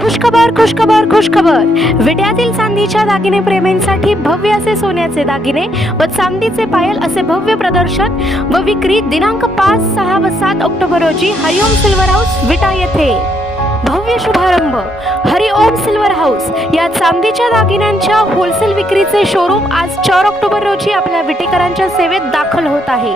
खुशखबर खुशखबर खुशखबर. विट्यातील चांदीच्या दागिने प्रेमींसाठी भव्य असे सोन्याचे दागिने व चांदीचे पायल असे भव्य प्रदर्शन व विक्री दिनांक पाच सहा व सात ऑक्टोबर रोजी हरिओम सिल्वर हाऊस विटा येथे. भव्य शुभारंभ. हरिओम सिल्वर हाऊस या चांदीच्या दागिन्यांच्या होलसेल विक्रीचे शोरूम आज चार ऑक्टोबर रोजी आपल्या विटेकरांच्या सेवेत दाखल होत आहे.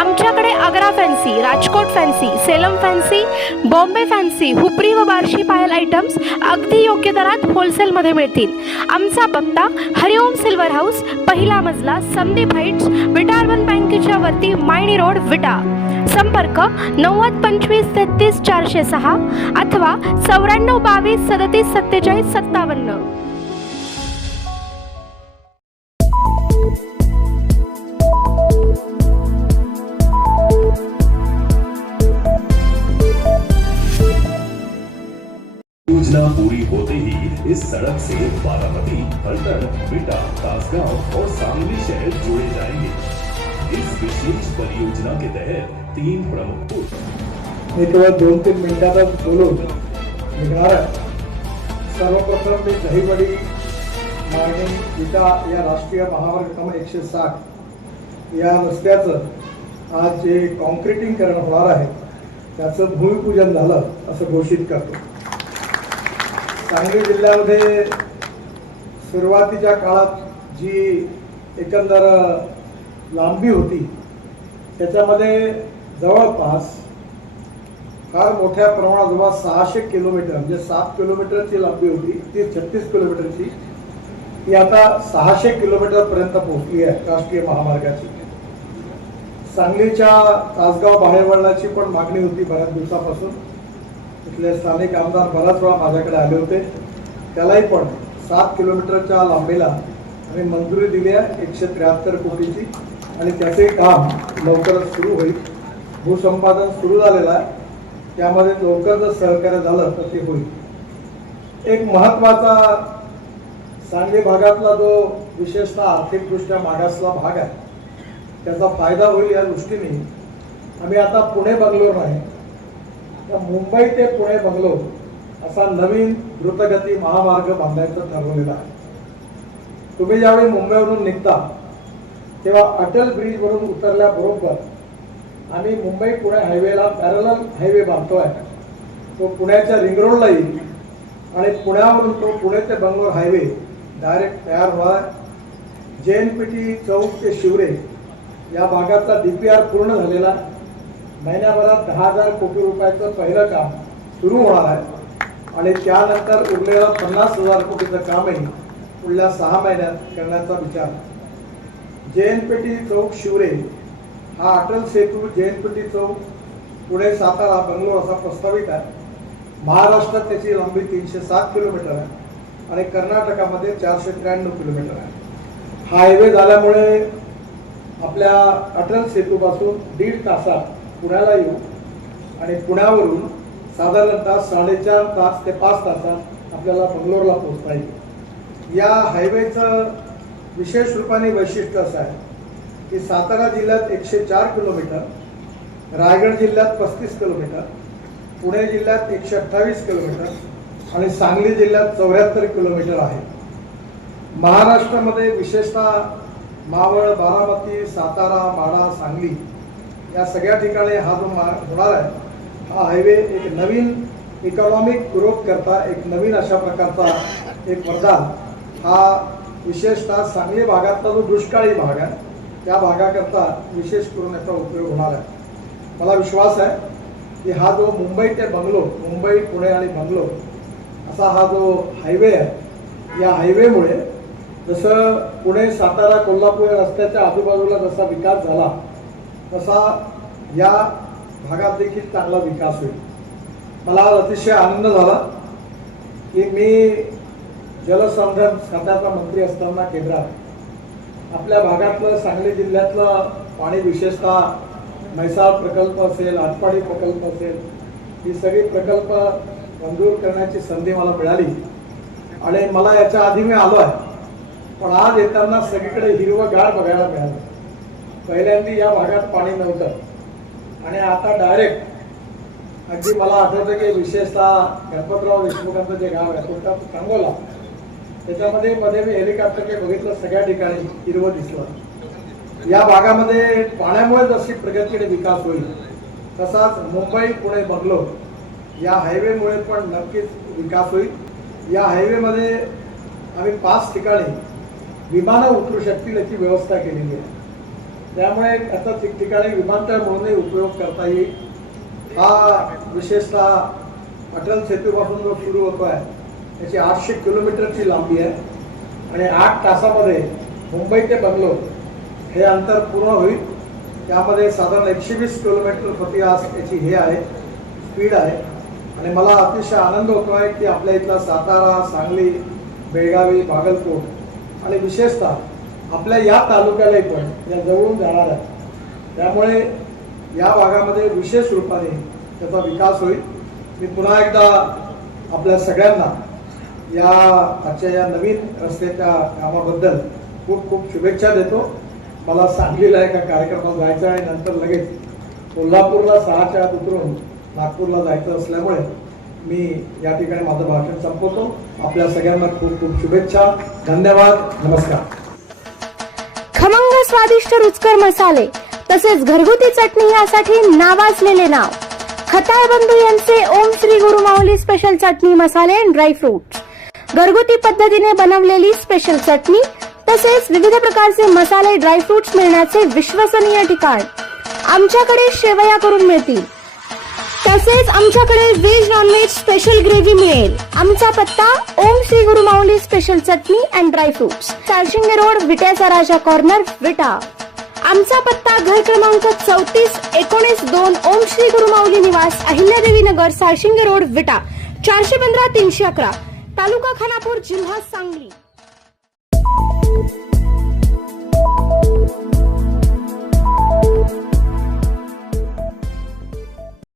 आमच्याकडे Agra fancy Rajkot fancy Salem fancy Bombay fancy Hupari व बार्शी पायल आयटम्स अगदी योग्य दरात होलसेलमध्ये मिळतील. आमचा पत्ता हरिओम सिल्वर हाऊस पहिला मजला संदीप हाईट्स विटा अर्बन बँकेच्या वरती मायणी रोड विटा. संपर्क नव्वद पंचवीस तेहतीस चारशे सहा अथवा चौऱ्याण्णव बावीस सदतीस सत्तेचाळीस सत्तावन्न. योजना पूरी होते ही इस सड़क से बारामती फलटन बिटा, तासगांव और सांगली शहर जोड़े जाएँगे। विशेष परियोजना के तहत तीन प्रमुख पुल। मी केवळ दोन तीन मिनिटातच बोलून निघणार आहे. सर्वप्रथम मी दहीवडी मार्गे विटा या राष्ट्रीय महामार्ग क्रमांक एकशे साठ या रस्त्याचं आज जे कॉन्क्रिटीकरण होणार आहे त्याचं भूमिपूजन झालं असं घोषित करतो. सांगली जिल्ह्यामध्ये सुरुवातीच्या काळात जी एकंदर लांबी होती. त्याच्यामध्ये जवळपास फार मोठ्या प्रमाणात जवळ सहाशे किलोमीटर म्हणजे सात किलोमीटरची लांबी होती ती छत्तीस किलोमीटरची ती आता सहाशे किलोमीटर पर्यंत पोहोचली आहे राष्ट्रीय महामार्गाची. सांगलीच्या तासगाव बाहेरवळणाची पण मागणी होती बऱ्याच दिवसापासून. तिथले स्थानिक आमदार बराच वेळा माझ्याकडे आले होते. त्यालाही पण सात किलोमीटरच्या लांबीला आम्ही मंजुरी दिली आहे एकशे त्र्याहत्तर कोटीची. आणि त्याचे काम लवकरच सुरू होईल. भूसंपादन सुरू झालेलं आहे. त्यामध्ये लवकर जर सहकार्य झालं तर ते होईल. एक महत्त्वाचा सांगली भागातला जो विशेषतः आर्थिकदृष्ट्या मागासला भाग आहे त्याचा फायदा होईल या दृष्टीने. आम्ही आता पुणे बंगलोर नाही. तर मुंबई ते पुणे बंगलोर असा नवीन द्रुतगती महामार्ग बांधायचं ठरवलेला आहे. तुम्ही ज्यावेळी मुंबईवरून निघता तेव्हा अटल ब्रिजवरून उतरल्याबरोबर आम्ही मुंबई पुणे हायवेला पॅरल हायवे बांधतोय. तो पुण्याच्या रिंग रोडला येईल. आणि पुण्यावरून तो पुणे ते बंगलोर हायवे डायरेक्ट तयार होणार. जे एन पी टी चौक ते शिवरे या भागातला डी पी आर पूर्ण झालेला महिन्याभरात दहा हजार कोटी रुपयाचं पहिलं काम सुरू होणार आहे. आणि त्यानंतर उरलेलं पन्नास हजार कोटीचं कामही पुढल्या सहा महिन्यात करण्याचा विचार. आहे जयनपेटी पी टी चौक शिवरे हा Atal Setu JNPT P T Chowk Pune Satara Bangalore असा प्रस्तावित आहे. महाराष्ट्रात त्याची लांबी तीनशे सात किलोमीटर आहे आणि कर्नाटकामध्ये चारशे त्र्याण्णव किलोमीटर आहे. हा हायवे झाल्यामुळे आपल्या अटल सेतूपासून दीड तासात पुण्याला येऊ आणि पुण्यावरून साधारणतः साडेचार तास ते पाच तासात आपल्याला बंगलोरला पोहोचता येईल. या हायवेचं विशेष रूपाने वैशिष्ट्य असं आहे की सातारा जिल्ह्यात एकशे चार किलोमीटर रायगड जिल्ह्यात पस्तीस किलोमीटर पुणे जिल्ह्यात एकशे अठ्ठावीस किलोमीटर आणि सांगली जिल्ह्यात चौऱ्याहत्तर किलोमीटर आहे. महाराष्ट्रामध्ये विशेषतः मावळ बारामती सातारा माडा सांगली या सगळ्या ठिकाणी हा जो मार्ग होणार आहे हा हायवे एक नवीन इकॉनॉमिक ग्रोथ करता एक नवीन अशा प्रकारचा एक वरदान हा विशेषतः सांगली भागातला जो दुष्काळी भाग आहे त्या भागाकरता विशेष करून याचा उपयोग होणार आहे. मला विश्वास आहे की हा जो मुंबई ते बंगलोर मुंबई पुणे आणि बंगलोर असा हा जो हायवे आहे या हायवेमुळे जसं पुणे सातारा कोल्हापूर रस्त्याच्या आजूबाजूला जसा विकास झाला तसा या भागात देखील चांगला विकास होईल. मला अतिशय आनंद झाला की मी जलसंधारण खात्याचा मंत्री असताना केंद्रात. आपल्या भागातलं सांगली जिल्ह्यातलं पाणी विशेषतः म्हैसाळ प्रकल्प असेल आटपाडी प्रकल्प असेल ही सगळी प्रकल्प मंजूर करण्याची संधी मला मिळाली. आणि मला याच्या आधी मी आलो आहे. पण आज येताना सगळीकडे हिरवं हिरवंगार बघायला मिळालं. पहिल्यांदा या भागात पाणी नव्हतं. आणि आता डायरेक्ट अगदी मला आठवतं की विशेषतः गणपतराव देशमुखांचं जे गाव आहे तो सांगोला त्याच्यामध्ये मध्ये मी हेलिकॉप्टरने बघितलं सगळ्या ठिकाणी हिरवं दिसलं. या भागामध्ये पाण्यामुळे जशी प्रगतीकडे विकास होईल तसाच मुंबई पुणे बंगलोर या हायवेमुळे पण नक्कीच विकास होईल. या हायवेमध्ये आम्ही पाच ठिकाणी विमानं उतरू शकतील याची व्यवस्था केलेली आहे. त्यामुळे त्याचा ठिकठिकाणी विमानतळ म्हणूनही उपयोग करता येईल. हा विशेषतः अटल सेतूपासून जो सुरू होतो आहे त्याची आठशे किलोमीटरची लांबी आहे. आणि आठ तासामध्ये मुंबई ते बंगलोर हे अंतर पूर्ण होईल. त्यामध्ये साधारण एकशे वीस किलोमीटर प्रति आज याची हे आहे स्पीड आहे. आणि मला अतिशय आनंद होतो आहे की आपल्या इथला सातारा सांगली बेळगावी भागलपूर आणि विशेषतः आपल्या या तालुक्यालाही पण या जवळून जाणार आहे त्यामुळे या भागामध्ये विशेष रूपाने त्याचा विकास होईल. मी पुन्हा एकदा आपल्या सगळ्यांना या आजच्या या नवीन रस्त्याच्या कामाबद्दल खूप खूप शुभेच्छा देतो. मला सांगलीला एका कार्यक्रमात जायचं आहे नंतर लगेच कोल्हापूरला सहाच्या आत उतरून नागपूरला जायचं असल्यामुळे मी या ठिकाणी माझं भाषण संपवतो. आपल्या सगळ्यांना खूप खूप शुभेच्छा. धन्यवाद. नमस्कार. खमंग स्वादिष्ट रुचकर मसाले तसेच घरगुती चटणी यासाठी नावाजलेले नाव. खताळ बंधू यांचे ओम श्री गुरु माऊली स्पेशल चटणी मसाले अँड ड्रायफ्रुट घरगुती पद्धतीने बनवलेली स्पेशल चटणी तसेच विविध प्रकारचे मसाले ड्रायफ्रुट्स मिळण्याचे विश्वसनीय ठिकाण. आमच्याकडे शेवया करून मिळतील. तसेच आमच्याकडे व्हेज नॉनव्हेज स्पेशल ग्रेव्ही मिळेल. आमचा पत्ता Om Shri Guru Mauli special chutney and dry fruits Charshinge road विट्याचा Raja corner Vita. आमचा पत्ता घर क्रमांक चौतीस एकोणीस दोन ओम श्री गुरु माऊली निवास अहिल्यादेवी नगर सारशिंगे रोड विटा. चारशे पंधरा तीनशे अकरा. तालुका खानापूर जिल्हा सांगली.